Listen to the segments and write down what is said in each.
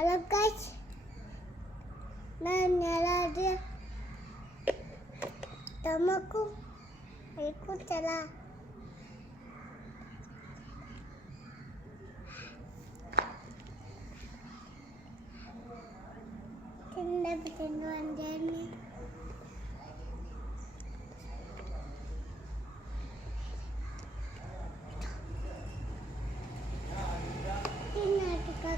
Halo guys. Nah, nyala dia. Tamaku. Aku salah. Tinda pertemuan Jani.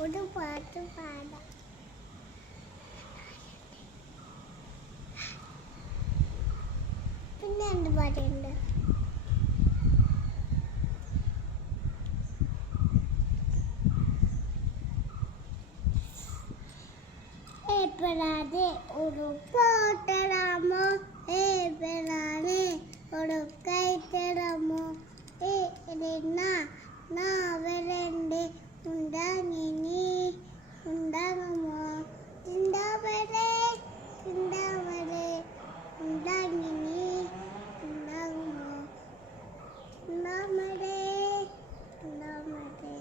kekanan Jani. Hah? Hah? Foto. Udah pakai pada. പിന്നെ എന്ത് പാട്ടുണ്ട് ഏപ്പടാതെ ഒരു പോട്ടടാമോ ഏപ്പടാതെ ഒരു കൈത്തടാമോ ഏ എന്നാ നാ துண்டாங்கினி துண்டாங்கமோ துண்டாவரே துண்டாவரே துண்டாங்கினி துண்டாங்கமோ துண்டாமரே துண்டாமரே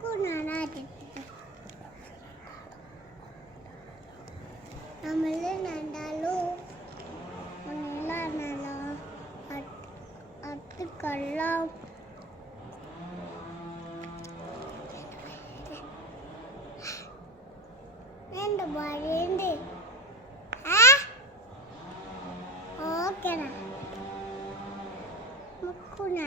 குணானா நம்மளே நண்டா കള്ളം. എന്റെ ഭാര്യയുണ്ട് ആ